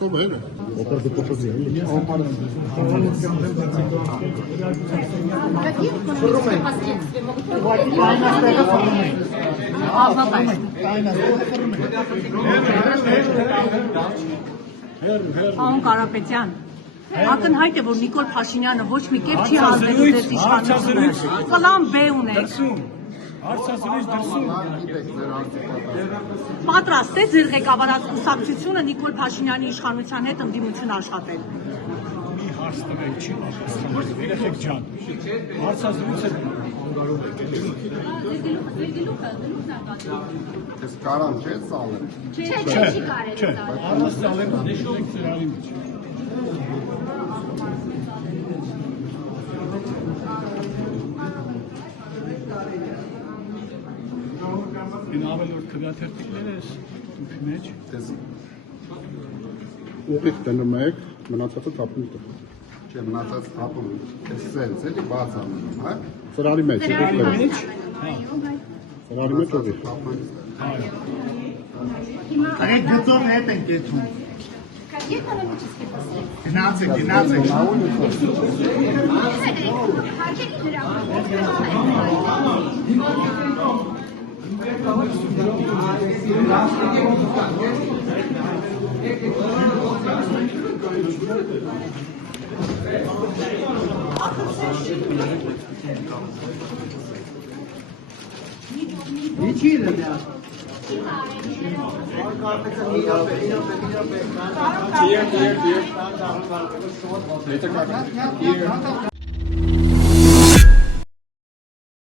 Sobre Պարոն Կարապետյան, ակնհայտ է, որ Նիկոլ Փաշինյանը ոչ մի կերպ չի հանձնելու ձեզ իշխանությունը, պլան B ունեք։ Պատրաստ է ձեր ղեկավարած կուսակցությունը Նիկոլ Փաշինյանի իշխանության հետ ընդդիմություն աշխատել։ Մի հարց տվել չի պատասխանել, երեխեք ջան, հարցազրույց է Ես կարան չէ ծալեմ։ Չէ, առանց ծալեմ նշեք ծրարի մեջ։ Են ավելորդ քվեաթերթիկներ ես դուք մեջ։ Ուղիղ տնում եք, մնացածը թափում եք։ Չէ, մնացած թափում եք։ Ես սենց էլի բաց անում, հա։ Ծրարի մեջ։ Ծրարի մեջ ուղիղ։ Այդ գծով հետ են կեցում։ Գնացեք։